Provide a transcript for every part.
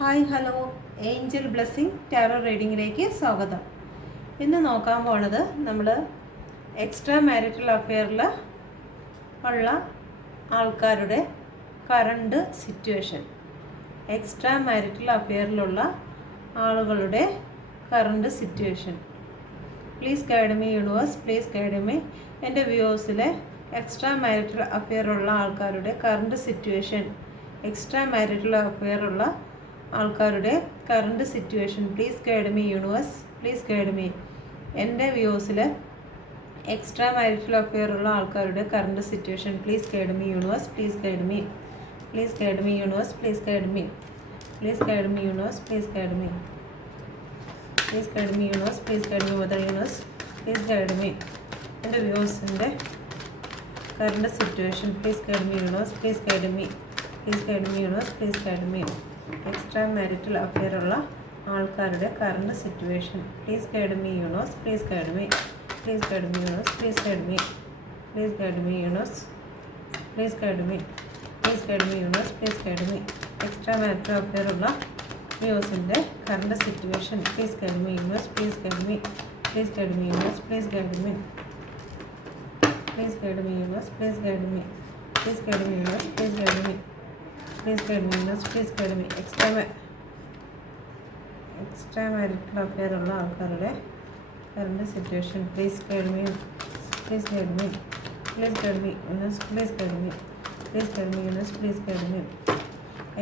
Hi hello angel blessing tarot റീഡിങ്ങിലേക്ക് സ്വാഗതം. ഇന്ന് നോക്കാൻ പോണത് നമ്മൾ എക്സ്ട്രാ മാരിറ്റൽ അഫെയറിൽ ഉള്ള ആൾക്കാരുടെ കറണ്ട് സിറ്റുവേഷൻ. എക്സ്ട്രാ മാരിറ്റൽ അഫെയറിലുള്ള ആളുകളുടെ current situation. Please guide me universe, please guide me. എൻ്റെ വ്യൂവേഴ്സിലെ എക്സ്ട്രാ മാരിറ്റൽ അഫെയറുള്ള ആൾക്കാരുടെ കറണ്ട് സിറ്റുവേഷൻ, എക്സ്ട്രാ മാരിറ്റൽ അഫെയറുള്ള ആൾക്കാരുടെ current situation. Please guide me universe, please guide me. എൻ്റെ വ്യൂസിൽ എക്സ്ട്രാ മാരിറ്റൽ അഫെയർ ഉള്ള ആൾക്കാരുടെ current situation. Please guide me universe, please guide me. Please guide me universe, please guide me. Please guide me universe, please guide me. Please guide me universe, please guide me. Mother universe, please guide me. എൻ്റെ വ്യൂസിൻ്റെ current situation. Please guide me universe, please guide me. Please guide me universe, please guide me. Extra marital affair ഉള്ള ആൾക്കാരുടെ current situation. Please guide me universe, please guide me. Please guide me universe, please guide me. Please guide me universe, please guide me. Please guide me universe, please guide me. Extra marital affair ഉള്ള വ്യൂസിൻ്റെ current situation. Please guide me universe, please guide me. Please guide me universe, please guide me. Please guide me universe, please guide me. Please guide me universe, please guide me. Please guide me, yes, please guide me. Extra marital affair ഉള്ള ആൾക്കാരുടെ current situation. Please guide me, please guide me. Please guide me universe, please guide me. Please guide me universe, please guide me.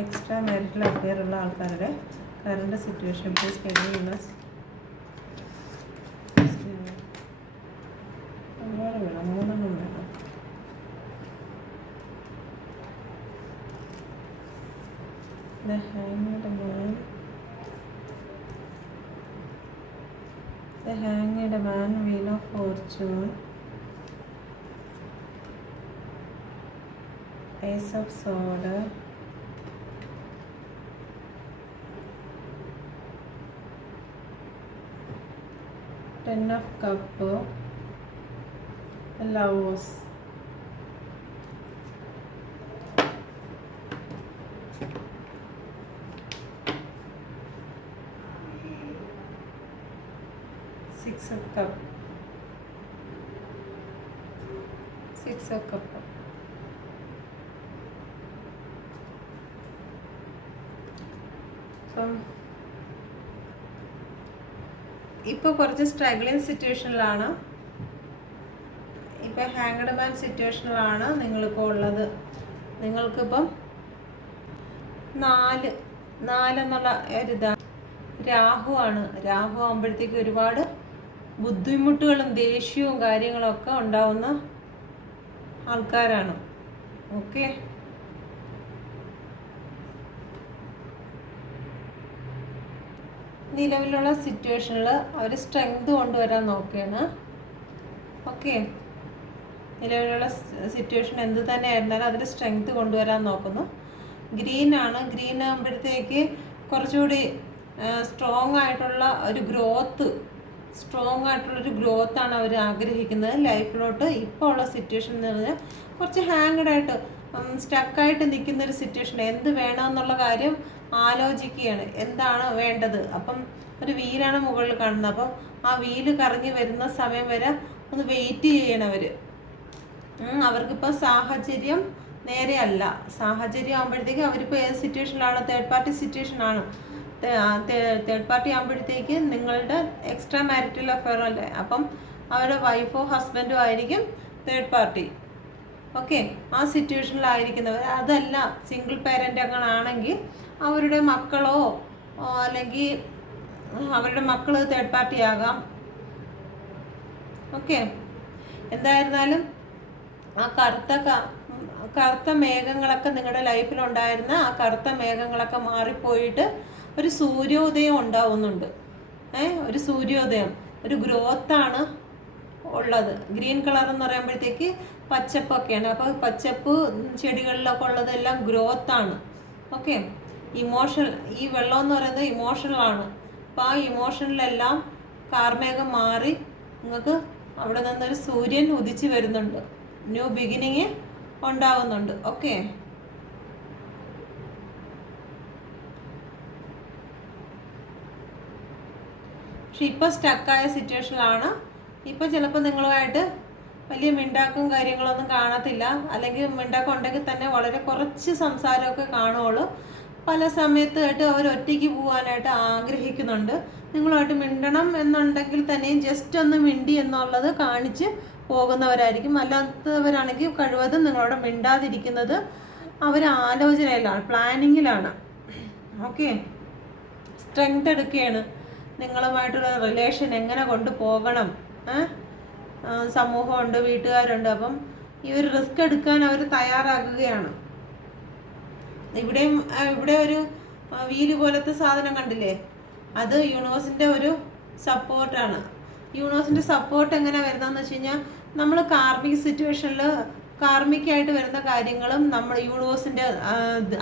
Extra marital affair ഉള്ള ആൾക്കാരുടെ current situation. Please guide me universe. ഒരുപാട് വേണം, 3 വേണം. The Hanged Man. The Hanged Man, Wheel of Fortune, Ace of Swords, Ten of Cups, Lovers. Six of Cups. Six of Cups. ഇപ്പോൾ കുറച്ച് struggling സിറ്റുവേഷനിലാണ്. ഇപ്പോൾ hanged man സിറ്റുവേഷനിലാണ് നിങ്ങളിപ്പോൾ ഉള്ളത്. നിങ്ങൾക്കിപ്പം 4 എന്നുള്ള ഒരിതാണ്. രാഹു ആണ്. രാഹു ആകുമ്പോഴത്തേക്ക് ഒരുപാട് ബുദ്ധിമുട്ടുകളും ദേഷ്യവും കാര്യങ്ങളൊക്കെ ഉണ്ടാവുന്ന ആൾക്കാരാണ്. ഓക്കെ, നിലവിലുള്ള സിറ്റുവേഷനിൽ അവർ സ്ട്രെങ്ത് കൊണ്ടുവരാൻ നോക്കുകയാണ്. ഓക്കെ, നിലവിലുള്ള സിറ്റുവേഷൻ എന്ത് തന്നെ ആയിരുന്നാലും അതിൽ സ്ട്രെങ്ത് കൊണ്ടുവരാൻ നോക്കുന്നു. ഗ്രീൻ ആണ്. ഗ്രീൻ ആകുമ്പോഴത്തേക്ക് കുറച്ചുകൂടി സ്ട്രോങ് ആയിട്ടുള്ള ഒരു ഗ്രോത്താണ് അവർ ആഗ്രഹിക്കുന്നത് ലൈഫിലോട്ട്. ഇപ്പോൾ ഉള്ള സിറ്റുവേഷൻ എന്ന് പറഞ്ഞാൽ കുറച്ച് ഹാങ്ഡ് ആയിട്ട് സ്റ്റക്കായിട്ട് നിൽക്കുന്ന ഒരു സിറ്റുവേഷൻ. എന്ത് വേണമെന്നുള്ള കാര്യം ആലോചിക്കുകയാണ്, എന്താണ് വേണ്ടത്. അപ്പം ഒരു വീലാണ് മുകളിൽ കാണുന്നത്. അപ്പം ആ വീല് കറങ്ങി വരുന്ന സമയം വരെ ഒന്ന് വെയിറ്റ് ചെയ്യണവർ. അവർക്കിപ്പോൾ സാഹചര്യം നേരെയല്ല. സാഹചര്യം ആകുമ്പോഴത്തേക്ക് അവരിപ്പോൾ ഏത് സിറ്റുവേഷനിലാണ്? തേർഡ് പാർട്ടി സിറ്റുവേഷനാണ്. തേർഡ് പാർട്ടി ആകുമ്പോഴത്തേക്ക് നിങ്ങളുടെ എക്സ്ട്രാ മാരിറ്റൽ അഫെയർ അല്ലേ, അപ്പം അവരുടെ വൈഫോ ഹസ്ബൻഡോ ആയിരിക്കും തേർഡ് പാർട്ടി. ഓക്കെ, ആ സിറ്റുവേഷനിലായിരിക്കുന്നവർ. അതല്ല സിംഗിൾ പാരൻ്റ് അങ്ങനെ ആണെങ്കിൽ അവരുടെ മക്കളോ അല്ലെങ്കിൽ അവരുടെ മക്കൾ തേർഡ് പാർട്ടി ആകാം. ഓക്കെ, എന്തായിരുന്നാലും ആ കറുത്ത മേഘങ്ങളൊക്കെ നിങ്ങളുടെ ലൈഫിലുണ്ടായിരുന്ന ആ കറുത്ത മേഘങ്ങളൊക്കെ മാറിപ്പോയിട്ട് ഒരു സൂര്യോദയം ഉണ്ടാവുന്നുണ്ട്. ഒരു സൂര്യോദയം, ഒരു ഗ്രോത്താണ് ഉള്ളത്. ഗ്രീൻ കളർ എന്ന് പറയുമ്പോഴത്തേക്ക് പച്ചപ്പൊക്കെയാണ്. അപ്പോൾ പച്ചപ്പ് ചെടികളിലൊക്കെ ഉള്ളതെല്ലാം ഗ്രോത്താണ്. ഓക്കെ, ഈ വെള്ളം എന്ന് പറയുന്നത് ഇമോഷണലാണ്. അപ്പോൾ ആ ഇമോഷണലെല്ലാം കാർമേഘം മാറി നിങ്ങൾക്ക് അവിടെ നിന്നൊരു സൂര്യൻ ഉദിച്ച് വരുന്നുണ്ട്. ന്യൂ ബിഗിനിങ് ഉണ്ടാകുന്നുണ്ട്. ഓക്കെ, പക്ഷെ ഇപ്പോൾ സ്റ്റക്കായ സിറ്റുവേഷനിലാണ്. ഇപ്പോൾ ചിലപ്പോൾ നിങ്ങളുമായിട്ട് വലിയ മിണ്ടാക്കും കാര്യങ്ങളൊന്നും കാണത്തില്ല, അല്ലെങ്കിൽ മിണ്ടാക്കം ഉണ്ടെങ്കിൽ തന്നെ വളരെ കുറച്ച് സംസാരമൊക്കെ കാണുള്ളൂ. പല സമയത്തായിട്ട് അവർ ഒറ്റയ്ക്ക് പോകാനായിട്ട് ആഗ്രഹിക്കുന്നുണ്ട്. നിങ്ങളുമായിട്ട് മിണ്ടണം എന്നുണ്ടെങ്കിൽ തന്നെയും ജസ്റ്റ് ഒന്ന് മിണ്ടി എന്നുള്ളത് കാണിച്ച് പോകുന്നവരായിരിക്കും. അല്ലാത്തവരാണെങ്കിൽ കഴിവതും നിങ്ങളോട് മിണ്ടാതിരിക്കുന്നത് അവർ ആലോചനയിലാണ്, പ്ലാനിങ്ങിലാണ്. ഓക്കെ, സ്ട്രെങ്ത് എടുക്കുകയാണ്. നിങ്ങളുമായിട്ടുള്ള റിലേഷൻ എങ്ങനെ കൊണ്ടുപോകണം. സമൂഹമുണ്ട്, വീട്ടുകാരുണ്ട്. അപ്പം ഈ ഒരു റിസ്ക് എടുക്കാൻ അവർ തയ്യാറാകുകയാണ്. ഇവിടെ ഒരു വീല് പോലത്തെ സാധനം കണ്ടില്ലേ, അത് യൂണിവേഴ്സിൻ്റെ ഒരു സപ്പോർട്ടാണ്. യൂണിവേഴ്സിൻ്റെ സപ്പോർട്ട് എങ്ങനെ വരുന്നതെന്ന് വെച്ച് കഴിഞ്ഞാൽ, നമ്മൾ കാർമിക് സിറ്റുവേഷനിൽ കാർമിക്കായിട്ട് വരുന്ന കാര്യങ്ങളും നമ്മൾ യൂണിവേഴ്സിൻ്റെ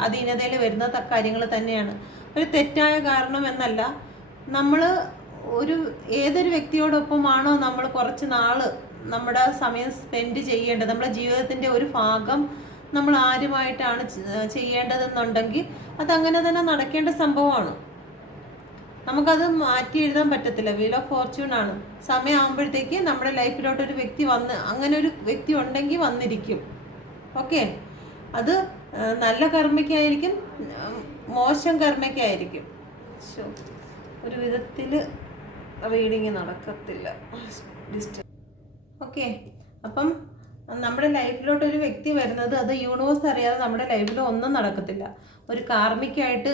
അധീനതയിൽ വരുന്ന കാര്യങ്ങൾ തന്നെയാണ്. ഒരു തെറ്റായ കാരണം എന്നല്ല. നമ്മൾ ഏതൊരു വ്യക്തിയോടൊപ്പമാണോ നമ്മൾ കുറച്ച് നാൾ നമ്മുടെ സമയം സ്പെൻഡ് ചെയ്യേണ്ടത്, നമ്മുടെ ജീവിതത്തിൻ്റെ ഒരു ഭാഗം നമ്മൾ ആരുമായിട്ടാണ് ചെയ്യേണ്ടതെന്നുണ്ടെങ്കിൽ അതങ്ങനെ തന്നെ നടക്കേണ്ട സംഭവമാണ്. നമുക്കത് മാറ്റി എഴുതാൻ പറ്റത്തില്ല. വീൽ ഓഫ് ഫോർച്യൂൺ ആണ്. സമയമാകുമ്പോഴത്തേക്ക് നമ്മുടെ ലൈഫിലോട്ടൊരു വ്യക്തി അങ്ങനെ ഒരു വ്യക്തി ഉണ്ടെങ്കിൽ വന്നിരിക്കും. ഓക്കെ, അത് നല്ല കർമ്മയ്ക്കായിരിക്കും, മോശം കർമ്മയ്ക്കായിരിക്കും. ഒരു വിധത്തിൽ റീഡിങ് നടക്കത്തില്ല. ഓക്കെ, അപ്പം നമ്മുടെ ലൈഫിലോട്ടൊരു വ്യക്തി വരുന്നത് അത് യൂണിവേഴ്സ് അറിയാതെ നമ്മുടെ ലൈഫിൽ ഒന്നും നടക്കത്തില്ല. ഒരു കാർമ്മികമായിട്ട്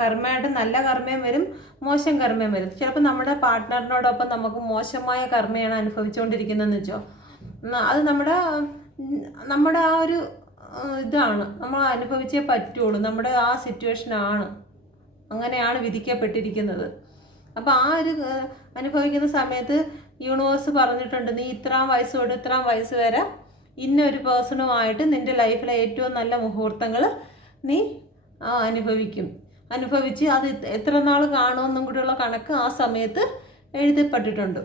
കർമ്മയായിട്ട് നല്ല കർമ്മയും വരും, മോശം കർമ്മയും വരും. ചിലപ്പോൾ നമ്മുടെ പാർട്ട്ണറിനോടൊപ്പം നമുക്ക് മോശമായ കർമ്മയാണ് അനുഭവിച്ചുകൊണ്ടിരിക്കുന്നതെന്ന് വെച്ചോ, അത് നമ്മുടെ ആ ഒരു ഇതാണ്, നമ്മൾ അനുഭവിച്ചേ പറ്റുള്ളൂ. നമ്മുടെ ആ സിറ്റുവേഷനാണ്, അങ്ങനെയാണ് വിധിക്കപ്പെട്ടിരിക്കുന്നത്. അപ്പോൾ ആ ഒരു അനുഭവിക്കുന്ന സമയത്ത് യൂണിവേഴ്സ് പറഞ്ഞിട്ടുണ്ട്, നീ ഇത്രാം വയസ്സ് തൊട്ട് ഇത്രാം വയസ്സ് വരെ ഇന്നൊരു പേഴ്സണുമായിട്ട് നിൻ്റെ ലൈഫിലെ ഏറ്റവും നല്ല മുഹൂർത്തങ്ങൾ നീ അനുഭവിച്ച് അത് എത്ര നാൾ കാണുമെന്നും കൂടിയുള്ള കണക്ക് ആ സമയത്ത് എഴുതപ്പെട്ടിട്ടുണ്ട്.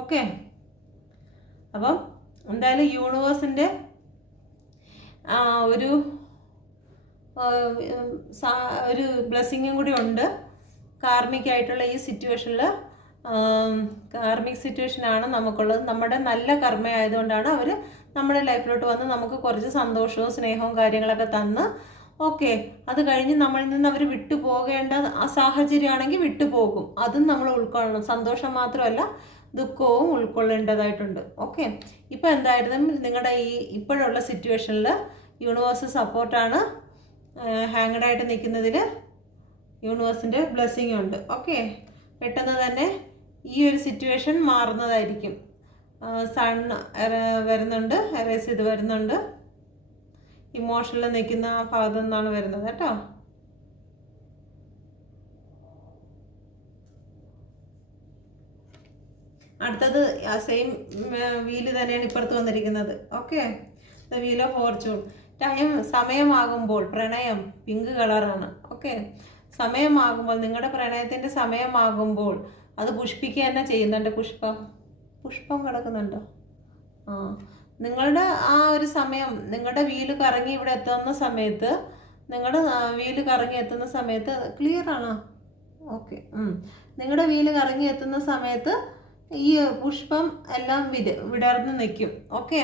ഓക്കെ, അപ്പം എന്തായാലും യൂണിവേഴ്സിൻ്റെ ഒരു ബ്ലെസ്സിങ്ങും കൂടി ഉണ്ട് കാർമിക്കായിട്ടുള്ള ഈ സിറ്റുവേഷനിൽ. കാർമിക് സിറ്റുവേഷനാണ് നമുക്കുള്ളത്. നമ്മുടെ നല്ല കർമ്മ ആയതുകൊണ്ടാണ് അവർ നമ്മുടെ ലൈഫിലോട്ട് വന്ന് നമുക്ക് കുറച്ച് സന്തോഷവും സ്നേഹവും കാര്യങ്ങളൊക്കെ തന്ന്, ഓക്കെ, അത് കഴിഞ്ഞ് നമ്മളിൽ നിന്ന് അവർ വിട്ടുപോകേണ്ട ആ സാഹചര്യമാണെങ്കിൽ വിട്ടുപോകും. അതും നമ്മൾ ഉൾക്കൊള്ളണം. സന്തോഷം മാത്രമല്ല ദുഃഖവും ഉൾക്കൊള്ളേണ്ടതായിട്ടുണ്ട്. ഓക്കെ, ഇപ്പോൾ എന്തായാലും നിങ്ങളുടെ ഈ ഇപ്പോഴുള്ള സിറ്റുവേഷനിൽ യൂണിവേഴ്സ് സപ്പോർട്ടാണ്. ഹാങ്ഡായിട്ട് നിൽക്കുന്നതിൽ യൂണിവേഴ്സിൻ്റെ ബ്ലെസ്സിങ് ഉണ്ട്. ഓക്കെ, പെട്ടെന്ന് തന്നെ ഈ ഒരു സിറ്റുവേഷൻ മാറുന്നതായിരിക്കും. സൺ വരുന്നുണ്ട്, എറേസ് ചെയ്ത് വരുന്നുണ്ട്. ഇമോഷനിൽ നിൽക്കുന്ന ആ ഭാഗത്തു നിന്നാണ് വരുന്നത് കേട്ടോ. അടുത്തത് ആ സെയിം വീല് തന്നെയാണ് ഇപ്പുറത്ത് വന്നിരിക്കുന്നത്. Okay, the wheel of Fortune. സമയമാകുമ്പോൾ പ്രണയം പിങ്ക് കളറാണ്. ഓക്കെ, സമയമാകുമ്പോൾ നിങ്ങളുടെ പ്രണയത്തിൻ്റെ സമയമാകുമ്പോൾ അത് പുഷ്പിക്കുക തന്നെ ചെയ്യുന്നുണ്ട്. പുഷ്പം കിടക്കുന്നുണ്ടോ? നിങ്ങളുടെ ആ ഒരു സമയം, നിങ്ങളുടെ വീല് കറങ്ങി ഇവിടെ എത്തുന്ന സമയത്ത്, നിങ്ങളുടെ വീല് കറങ്ങി എത്തുന്ന സമയത്ത് ക്ലിയർ ആണോ? ഓക്കെ, നിങ്ങളുടെ വീല് കറങ്ങി എത്തുന്ന സമയത്ത് ഈ പുഷ്പം എല്ലാം വിടർന്ന് നിൽക്കും. ഓക്കെ,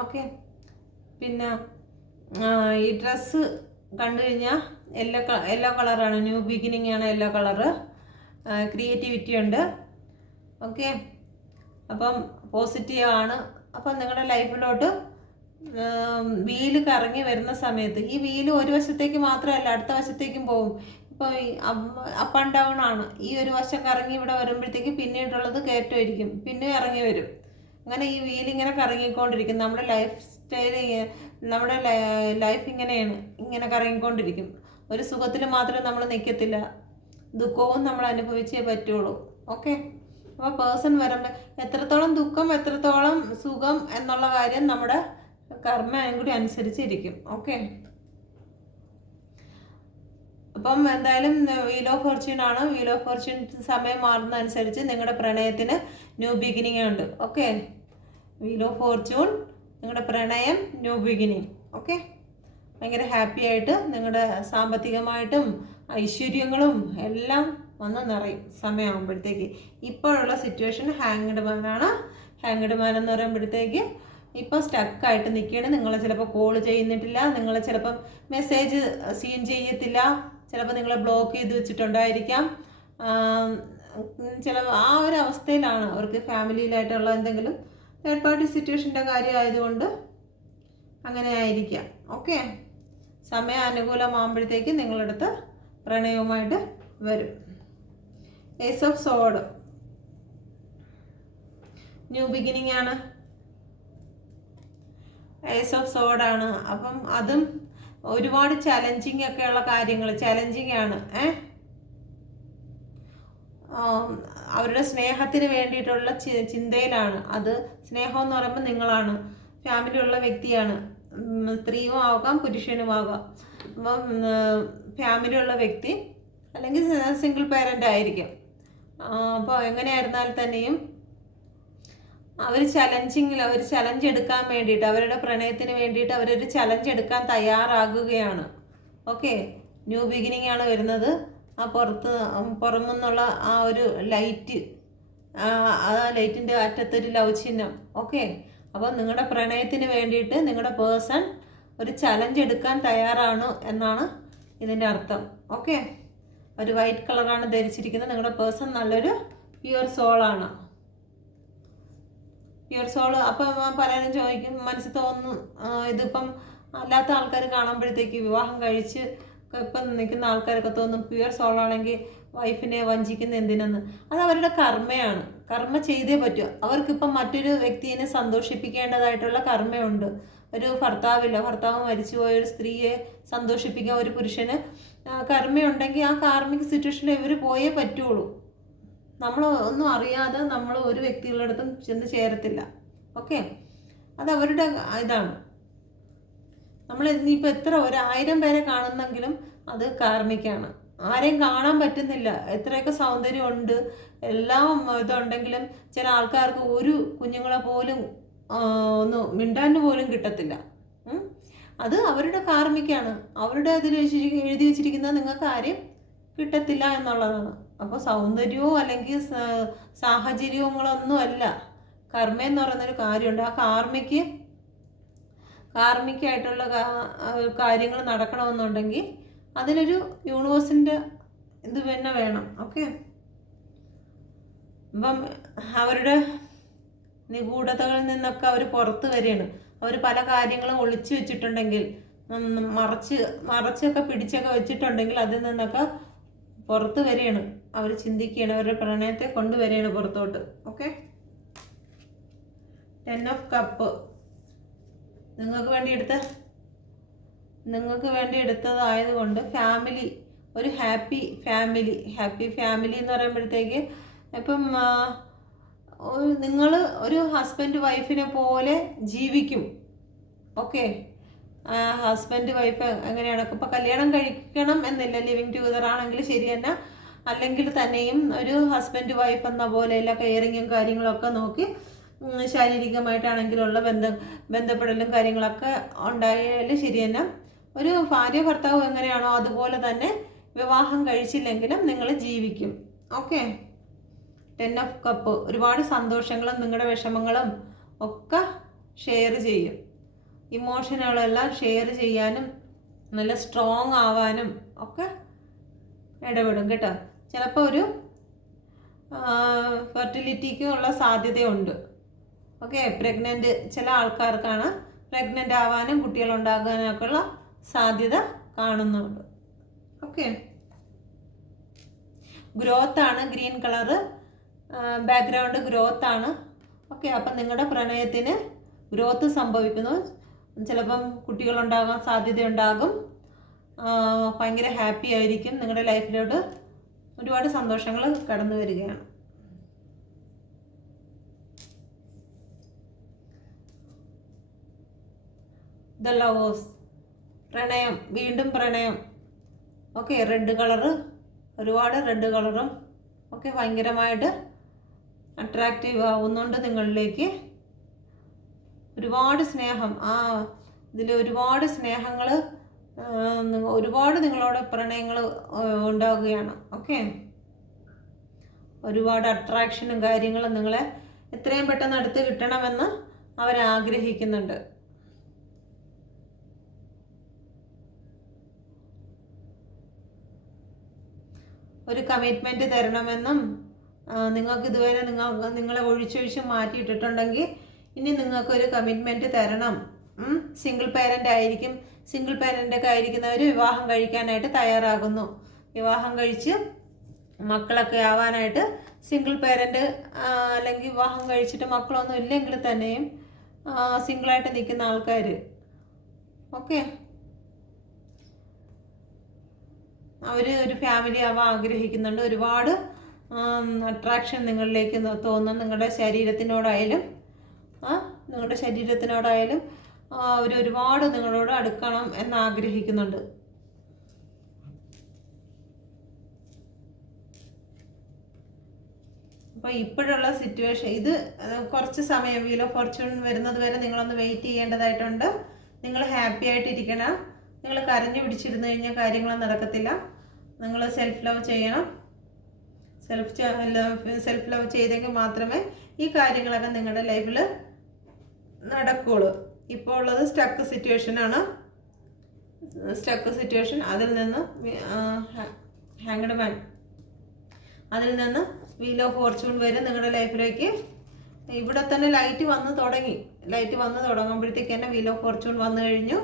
ഓക്കെ, പിന്നെ ഈ ഡ്രസ്സ് കണ്ടു കഴിഞ്ഞാൽ യെല്ലോ കളറാണ്. ന്യൂ ബിഗിനിങ് ആണ് യെല്ലോ കളറ്. ക്രിയേറ്റിവിറ്റി ഉണ്ട്. ഓക്കെ, അപ്പം പോസിറ്റീവാണ്. അപ്പം നിങ്ങളുടെ ലൈഫിലോട്ട് വീല് കറങ്ങി വരുന്ന സമയത്ത് ഈ വീല് ഒരു വശത്തേക്ക് മാത്രമല്ല അടുത്ത വശത്തേക്കും പോകും. ഇപ്പോൾ ഈ അപ്പ് ആൻഡ് ഡൗൺ ആണ്. ഈ ഒരു വശം കറങ്ങി ഇവിടെ വരുമ്പോഴത്തേക്ക് പിന്നീടുള്ളത് കയറ്റമായിരിക്കും, പിന്നെ ഇറങ്ങി വരും. അങ്ങനെ ഈ വീലിങ്ങനെ കറങ്ങിക്കൊണ്ടിരിക്കും. നമ്മുടെ ലൈഫ് സ്റ്റൈൽ, നമ്മുടെ ലൈഫ് ഇങ്ങനെ കറങ്ങിക്കൊണ്ടിരിക്കും. ഒരു സുഖത്തിൽ മാത്രമേ നമ്മൾ നിൽക്കത്തില്ല, ദുഃഖവും നമ്മൾ അനുഭവിച്ചേ പറ്റുള്ളൂ. ഓക്കെ, അപ്പോൾ പേഴ്സൺ വരുമ്പോൾ എത്രത്തോളം ദുഃഖം എത്രത്തോളം സുഖം എന്നുള്ള കാര്യം നമ്മുടെ കർമ്മയും കൂടി അനുസരിച്ചിരിക്കും. ഓക്കെ, അപ്പം എന്തായാലും വീൽ ഓഫ് ഫോർച്യൂൺ ആണ്. വീൽ ഓഫ് ഫോർച്യൂൺ സമയം മാറുന്നതനുസരിച്ച് നിങ്ങളുടെ പ്രണയത്തിന് ന്യൂ ബിഗിനിങ് ഉണ്ട്. ഓക്കെ, വീൽ ഓഫ് ഫോർച്യൂൺ, നിങ്ങളുടെ പ്രണയം ന്യൂ ബിഗിനിങ്. ഓക്കെ, ഭയങ്കര ഹാപ്പി ആയിട്ട് നിങ്ങളുടെ സാമ്പത്തികമായിട്ടും ഐശ്വര്യങ്ങളും എല്ലാം വന്ന് നിറയും സമയമാകുമ്പോഴത്തേക്ക്. ഇപ്പോഴുള്ള സിറ്റുവേഷൻ ഹാങ്ഡ് മാനാണ്. ഹാങ്ഡ് മാൻ എന്ന് പറയുമ്പോഴത്തേക്ക് ഇപ്പോൾ സ്റ്റക്കായിട്ട് നിൽക്കുകയാണ്. നിങ്ങൾ ചിലപ്പോൾ കോൾ ചെയ്യുന്നിട്ടില്ല, നിങ്ങൾ ചിലപ്പം മെസ്സേജ് സീൻ ചെയ്യത്തില്ല, ചിലപ്പോൾ നിങ്ങളെ ബ്ലോക്ക് ചെയ്ത് വെച്ചിട്ടുണ്ടായിരിക്കാം. ആ ഒരു അവസ്ഥയിലാണ്. അവർക്ക് ഫാമിലിയിലായിട്ടുള്ള എന്തെങ്കിലും തേർഡ് പാർട്ടി സിറ്റുവേഷൻ്റെ കാര്യമായതുകൊണ്ട് അങ്ങനെ ആയിരിക്കാം. ഓക്കെ, സമയം അനുകൂലമാകുമ്പോഴത്തേക്ക് നിങ്ങളടുത്ത് പ്രണയവുമായിട്ട് വരും. Ace of sword new beginning ആണ്. ഏസ് ഓഫ് സോഡാണ്. അപ്പം അതും ഒരുപാട് ചലഞ്ചിങ് ഒക്കെയുള്ള കാര്യങ്ങൾ, ചലഞ്ചിങ് ആണ്. അവരുടെ സ്നേഹത്തിന് വേണ്ടിയിട്ടുള്ള ചിന്തയിലാണ്. അത് സ്നേഹം എന്ന് പറയുമ്പോൾ നിങ്ങളാണ്, ഫാമിലി ഉള്ള വ്യക്തിയാണ്. സ്ത്രീയും ആകാം പുരുഷനുമാകാം. അപ്പം ഫാമിലി ഉള്ള വ്യക്തി അല്ലെങ്കിൽ സിംഗിൾ പേരൻ്റ് ആയിരിക്കും. അപ്പോൾ എങ്ങനെയായിരുന്നാൽ തന്നെയും അവർ ചലഞ്ച് എടുക്കാൻ വേണ്ടിയിട്ട്, അവരുടെ പ്രണയത്തിന് വേണ്ടിയിട്ട് അവരൊരു ചലഞ്ച് എടുക്കാൻ തയ്യാറാകുകയാണ്. ഓക്കെ, ന്യൂ ബിഗിനിങ് ആണ് വരുന്നത്. ആ പുറമെന്നുള്ള ആ ഒരു ലൈറ്റ്, ആ ലൈറ്റിൻ്റെ അറ്റത്തൊരു ലവ് ചിഹ്നം. ഓക്കെ, അപ്പോൾ നിങ്ങളുടെ പ്രണയത്തിന് വേണ്ടിയിട്ട് നിങ്ങളുടെ പേഴ്സൺ ഒരു ചലഞ്ച് എടുക്കാൻ തയ്യാറാണ് എന്നാണ് ഇതിൻ്റെ അർത്ഥം. ഓക്കെ, ഒരു വൈറ്റ് കളറാണ് ധരിച്ചിരിക്കുന്നത്. നിങ്ങളുടെ പേഴ്സൺ നല്ലൊരു പ്യുവർ സോളാണ്. Pure soul. അപ്പം പലരും ചോദിക്കും, മനസ്സിൽ തോന്നും, ഇതിപ്പം അല്ലാത്ത ആൾക്കാർ കാണുമ്പോഴത്തേക്ക് വിവാഹം കഴിച്ച് ഇപ്പം നിൽക്കുന്ന ആൾക്കാരൊക്കെ തോന്നും പ്യുവർ സോളാണെങ്കിൽ വൈഫിനെ വഞ്ചിക്കുന്ന എന്തിനെന്ന്. അത് അവരുടെ കർമ്മയാണ്. കർമ്മ ചെയ്തേ പറ്റൂ. അവർക്കിപ്പം മറ്റൊരു വ്യക്തിയെ സന്തോഷിപ്പിക്കേണ്ടതായിട്ടുള്ള കർമ്മയുണ്ട്. ഒരു ഭർത്താവ് മരിച്ചുപോയ ഒരു സ്ത്രീയെ സന്തോഷിപ്പിക്കാൻ ഒരു പുരുഷന് കർമ്മയുണ്ടെങ്കിൽ ആ കാർമ്മിക സിറ്റുവേഷനിൽ ഇവർ പോയേ പറ്റുള്ളൂ. നമ്മൾ ഒന്നും അറിയാതെ നമ്മൾ ഒരു വ്യക്തികളുടെ അടുത്തും ചെന്ന് ചേരത്തില്ല. ഓക്കെ, അത് അവരുടെ ഇതാണ്. നമ്മൾ ഇനിയിപ്പോൾ എത്ര 1000 പേരെ കാണുന്നെങ്കിലും അത് കാർമ്മിക്കാണ്. ആരെയും കാണാൻ പറ്റുന്നില്ല. എത്രയൊക്കെ സൗന്ദര്യമുണ്ട്, എല്ലാം ഇതുണ്ടെങ്കിലും ചില ആൾക്കാർക്ക് ഒരു കുഞ്ഞുങ്ങളെ പോലും ഒന്ന് മിണ്ടാൻ പോലും കിട്ടത്തില്ല. അത് അവരുടെ കാർമ്മിക്കാണ്. അവരുടെ അതിൽ എഴുതി വെച്ചിരിക്കുന്നത് നിങ്ങൾക്ക് ആരെയും കിട്ടത്തില്ല എന്നുള്ളതാണ്. അപ്പോൾ സൗന്ദര്യവും അല്ലെങ്കിൽ സാഹചര്യങ്ങളൊന്നുമല്ല. കർമ്മ എന്ന് പറയുന്നൊരു കാര്യമുണ്ട്. ആ കാർമ്മികമായിട്ടുള്ള കാര്യങ്ങൾ നടക്കണമെന്നുണ്ടെങ്കിൽ അതിനൊരു യൂണിവേഴ്സിൻ്റെ ഇത് തന്നെ വേണം. ഓക്കെ, അപ്പം അവരുടെ നിഗൂഢതകളിൽ നിന്നൊക്കെ അവർ പുറത്ത് വരികയാണ്. അവർ പല കാര്യങ്ങളും ഒളിച്ചു വെച്ചിട്ടുണ്ടെങ്കിൽ, മറച്ചൊക്കെ പിടിച്ചൊക്കെ വെച്ചിട്ടുണ്ടെങ്കിൽ അതിൽ നിന്നൊക്കെ പുറത്ത് വരികയാണ്. അവർ ചിന്തിക്കുകയാണ്, അവരുടെ പ്രണയത്തെ കൊണ്ടുവരികയാണ് പുറത്തോട്ട്. ഓക്കെ, 10 ഓഫ് കപ്പ് നിങ്ങൾക്ക് വേണ്ടി എടുത്തതായതുകൊണ്ട് ഫാമിലി, ഒരു ഹാപ്പി ഫാമിലി എന്ന് പറയുമ്പോഴത്തേക്ക് ഇപ്പം നിങ്ങൾ ഒരു ഹസ്ബൻഡ് വൈഫിനെ പോലെ ജീവിക്കും. ഓക്കെ, ഹസ്ബൻഡ് വൈഫ് എങ്ങനെയാണ് ഇപ്പം കല്യാണം കഴിക്കണം എന്നില്ല, ലിവിങ് ടുഗദർ ആണെങ്കിൽ ശരി തന്നെ. അല്ലെങ്കിൽ തന്നെയും ഒരു ഹസ്ബൻഡ് വൈഫ് എന്ന പോലെയുള്ള കെയറിങ്ങും കാര്യങ്ങളൊക്കെ നോക്കി ശാരീരികമായിട്ടാണെങ്കിലുള്ള ബന്ധപ്പെടലും കാര്യങ്ങളൊക്കെ ഉണ്ടായാലും ശരി തന്നെ. ഒരു ഭാര്യ ഭർത്താവ് എങ്ങനെയാണോ അതുപോലെ തന്നെ വിവാഹം കഴിച്ചില്ലെങ്കിലും നിങ്ങൾ ജീവിക്കും. ഓക്കെ, 10 ഓഫ് കപ്പ് ഒരുപാട് സന്തോഷങ്ങളും നിങ്ങളുടെ വിഷമങ്ങളും ഒക്കെ ഷെയർ ചെയ്യും. ഇമോഷനുകളെല്ലാം ഷെയർ ചെയ്യാനും നല്ല സ്ട്രോങ് ആവാനും ഒക്കെ ഇടപെടും കേട്ടോ. ചിലപ്പോൾ ഒരു ഫെർട്ടിലിറ്റിക്കുള്ള സാധ്യതയുണ്ട്. ഓക്കെ, ചില ആൾക്കാർക്കാണ് പ്രഗ്നൻ്റ് ആവാനും കുട്ടികളുണ്ടാകാനൊക്കെ ഉള്ള സാധ്യത കാണുന്നുണ്ട്. ഓക്കെ, ഗ്രോത്താണ്, ഗ്രീൻ കളറ് ബാക്ക്ഗ്രൗണ്ട് ഗ്രോത്താണ്. ഓക്കെ, അപ്പം നിങ്ങളുടെ പ്രണയത്തിന് ഗ്രോത്ത് സംഭവിക്കുന്നു. ചിലപ്പം കുട്ടികളുണ്ടാകാൻ സാധ്യതയുണ്ടാകും. ഭയങ്കര ഹാപ്പി ആയിരിക്കും. നിങ്ങളുടെ ലൈഫിലോട്ട് ഒരുപാട് സന്തോഷങ്ങൾ കടന്നു വരികയാണ്. ദ ലവേഴ്സ്, പ്രണയം, വീണ്ടും പ്രണയം. ഓക്കെ, റെഡ് കളറ്, ഒരുപാട് റെഡ് കളറും ഒക്കെ ഭയങ്കരമായിട്ട് അട്രാക്റ്റീവ് ആവുന്നുണ്ട് നിങ്ങളിലേക്ക്. ഒരുപാട് സ്നേഹം, ആ ഇതിൽ ഒരുപാട് സ്നേഹങ്ങൾ, ഒരുപാട് നിങ്ങളോട് പ്രണയങ്ങൾ ഉണ്ടാവുകയാണ്. ഓക്കെ, ഒരുപാട് അട്രാക്ഷനും കാര്യങ്ങളും നിങ്ങളെ എത്രയും പെട്ടെന്ന് അടുത്ത് കിട്ടണമെന്ന് അവരാഗ്രഹിക്കുന്നുണ്ട്. ഒരു കമ്മിറ്റ്മെൻറ്റ് തരണമെന്നും നിങ്ങൾക്ക് ഇതുവരെ നിങ്ങളെ ഒഴിച്ചൊഴിച്ച് മാറ്റിയിട്ടിട്ടുണ്ടെങ്കിൽ ഇനി നിങ്ങൾക്കൊരു കമ്മിറ്റ്മെൻറ്റ് തരണം. സിംഗിൾ പേരൻ്റ് ആയിരിക്കും, സിംഗിൾ പേരൻ്റൊക്കെ ആയിരിക്കുന്നവർ വിവാഹം കഴിക്കാനായിട്ട് തയ്യാറാകുന്നു. വിവാഹം കഴിച്ച് മക്കളൊക്കെ ആവാനായിട്ട് സിംഗിൾ പേരൻ്റ് അല്ലെങ്കിൽ വിവാഹം കഴിച്ചിട്ട് മക്കളൊന്നും ഇല്ലെങ്കിൽ തന്നെയും സിംഗിളായിട്ട് നിൽക്കുന്ന ആൾക്കാർ. ഓക്കെ, അവർ ഒരു ഫാമിലി ആവാൻ ആഗ്രഹിക്കുന്നുണ്ട്. ഒരുപാട് അട്രാക്ഷൻ നിങ്ങളിലേക്ക് തോന്നും. നിങ്ങളുടെ ശരീരത്തിനോടായാലും അവർ ഒരുപാട് നിങ്ങളോട് അടുക്കണം എന്നാഗ്രഹിക്കുന്നുണ്ട്. അപ്പോൾ ഇപ്പോഴുള്ള സിറ്റുവേഷൻ ഇത് കുറച്ച് സമയം വീൽ ഓഫ് ഫോർച്യൂൺ വരുന്നത് വരെ നിങ്ങളൊന്ന് വെയിറ്റ് ചെയ്യേണ്ടതായിട്ടുണ്ട്. നിങ്ങൾ ഹാപ്പി ആയിട്ടിരിക്കണം. നിങ്ങൾ കരഞ്ഞു പിടിച്ചിരുന്നു കഴിഞ്ഞാൽ കാര്യങ്ങളൊന്നും നടക്കത്തില്ല. നിങ്ങൾ സെൽഫ് ലവ് ചെയ്യണം. സെൽഫ് ലവ് ചെയ്തെങ്കിൽ മാത്രമേ ഈ കാര്യങ്ങളൊക്കെ നിങ്ങളുടെ ലൈഫിൽ നടക്കുകയുള്ളൂ. ഇപ്പോൾ ഉള്ളത് സ്റ്റക്ക് സിറ്റുവേഷനാണ്. അതിൽ നിന്ന് ഹാങ്ഡ് മാൻ, അതിൽ നിന്ന് വീൽ ഓഫ് ഫോർച്യൂൺ വരെ നിങ്ങളുടെ ലൈഫിലേക്ക്. ഇവിടെ തന്നെ ലൈറ്റ് വന്ന് തുടങ്ങുമ്പോഴത്തേക്ക് തന്നെ വീൽ ഓഫ് ഫോർച്യൂൺ വന്നു കഴിഞ്ഞു.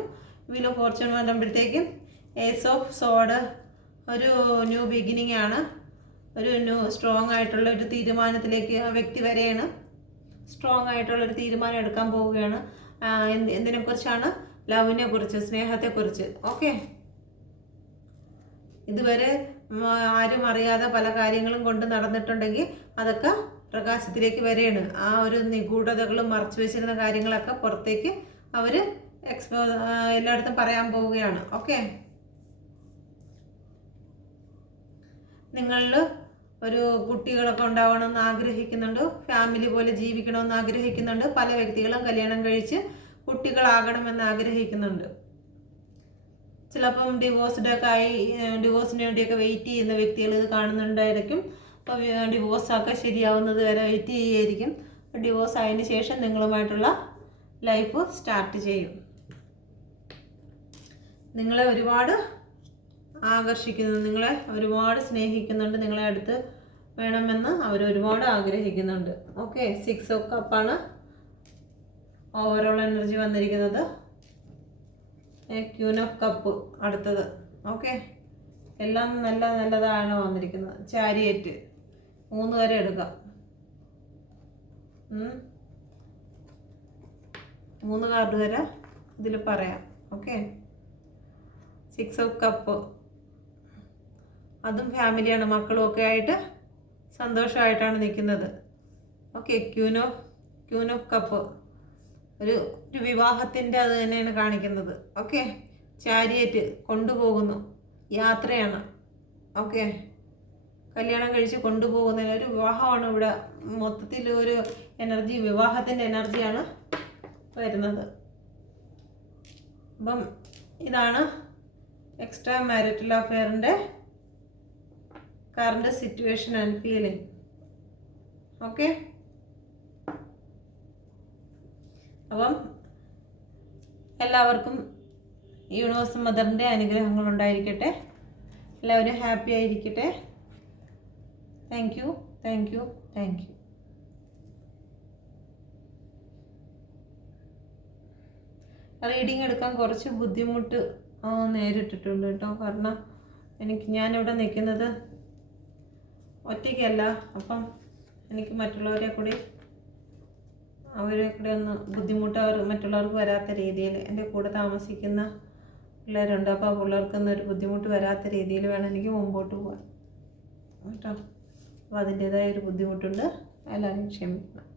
വീൽ ഓഫ് ഫോർച്യൂൺ വരുമ്പോഴത്തേക്കും ഏസ് ഓഫ് സോഡ് ഒരു ന്യൂ ബിഗിനിങ് ആണ്. ഒരു സ്ട്രോങ് ആയിട്ടുള്ള ഒരു തീരുമാനത്തിലേക്ക് ആ വ്യക്തി വരെയാണ്. സ്ട്രോങ് ആയിട്ടുള്ളൊരു തീരുമാനം എടുക്കാൻ പോവുകയാണ്. എന്തിനെക്കുറിച്ചാണ്? ലവിനെ കുറിച്ച്, സ്നേഹത്തെക്കുറിച്ച്. ഓക്കെ, ഇതുവരെ ആരും അറിയാതെ പല കാര്യങ്ങളും കൊണ്ട് നടന്നിട്ടുണ്ടെങ്കിൽ അതൊക്കെ പ്രകാശത്തിലേക്ക് വരെയാണ്. ആ ഒരു നിഗൂഢതകളും മറച്ചു വെച്ചിരുന്ന കാര്യങ്ങളൊക്കെ പുറത്തേക്ക് അവർ എല്ലായിടത്തും പറയാൻ പോവുകയാണ്. ഓക്കെ, നിങ്ങളിൽ ഒരു കുട്ടികളൊക്കെ ഉണ്ടാവണമെന്ന് ആഗ്രഹിക്കുന്നുണ്ട്. ഫാമിലി പോലെ ജീവിക്കണമെന്ന് ആഗ്രഹിക്കുന്നുണ്ട്. പല വ്യക്തികളും കല്യാണം കഴിച്ച് കുട്ടികളാകണമെന്ന് ആഗ്രഹിക്കുന്നുണ്ട്. ചിലപ്പം ഡിവോഴ്സിന് വേണ്ടിയൊക്കെ വെയിറ്റ് ചെയ്യുന്ന വ്യക്തികൾ ഇത് കാണുന്നുണ്ടായിരിക്കും. അപ്പോൾ ഡിവോഴ്സൊക്കെ ശരിയാവുന്നത് വരെ വെയിറ്റ് ചെയ്യുമായിരിക്കും. ഡിവോഴ്സ് ആയതിനു ശേഷം നിങ്ങളുമായിട്ടുള്ള ലൈഫ് സ്റ്റാർട്ട് ചെയ്യും. നിങ്ങളെ ഒരുപാട് ആകർഷിക്കുന്നു, നിങ്ങളെ ഒരുപാട് സ്നേഹിക്കുന്നുണ്ട്, നിങ്ങളെ അടുത്ത് വേണമെന്ന് അവർ ഒരുപാട് ആഗ്രഹിക്കുന്നുണ്ട്. ഓക്കെ, 6 ഓഫ് കപ്പാണ് ഓവറോൾ എനർജി വന്നിരിക്കുന്നത്. ക്യൂൻ ഓഫ് കപ്പ് അടുത്തത്. ഓക്കെ, എല്ലാം നല്ലതാണ് വന്നിരിക്കുന്നത്. ചാരിയറ്റ് 3 വരെ എടുക്കാം. 3 കാർഡ് വരെ ഇതിൽ പറയാം. ഓക്കെ, 6 ഓഫ് കപ്പ്, അതും ഫാമിലിയാണ്, മക്കളും ഒക്കെ ആയിട്ട് സന്തോഷമായിട്ടാണ് നിൽക്കുന്നത്. ഓക്കെ, ക്യൂൻ ഓഫ് കപ്പ് ഒരു വിവാഹത്തിൻ്റെ അത് തന്നെയാണ് കാണിക്കുന്നത്. ഓക്കെ, ചാരിയറ്റ് കൊണ്ടുപോകുന്നു, യാത്രയാണ്. ഓക്കെ, കല്യാണം കഴിച്ച് കൊണ്ടുപോകുന്നതിന് ഒരു വിവാഹമാണ് ഇവിടെ. മൊത്തത്തിൽ ഒരു എനർജി, വിവാഹത്തിൻ്റെ എനർജിയാണ് വരുന്നത്. അപ്പം ഇതാണ് എക്സ്ട്രാ മാരിറ്റൽ അഫെയറിൻ്റെ current situation and feeling. Okay, അപ്പം എല്ലാവർക്കും യൂണിവേഴ്സ് മദറിൻ്റെ അനുഗ്രഹങ്ങൾ ഉണ്ടായിരിക്കട്ടെ. എല്ലാവരും ഹാപ്പി ആയിരിക്കട്ടെ. Thank you. റീഡിങ് എടുക്കാൻ കുറച്ച് ബുദ്ധിമുട്ട് നേരിട്ടിട്ടുണ്ട് കേട്ടോ. കാരണം ഞാനിവിടെ നിൽക്കുന്നത് ഒറ്റയ്ക്കല്ല. അപ്പം എനിക്ക് മറ്റുള്ളവരെ കൂടി ഒന്ന് ബുദ്ധിമുട്ട് മറ്റുള്ളവർക്ക് വരാത്ത രീതിയിൽ, എൻ്റെ കൂടെ താമസിക്കുന്ന പിള്ളേരുണ്ട്. അപ്പോൾ ആ പിള്ളേർക്കൊന്നും ഒരു ബുദ്ധിമുട്ട് വരാത്ത രീതിയിൽ വേണം എനിക്ക് മുമ്പോട്ട് പോകാൻ കേട്ടോ. അപ്പോൾ അതിൻ്റേതായ ഒരു ബുദ്ധിമുട്ടുണ്ട്. എല്ലാവരും ക്ഷമിക്കണം.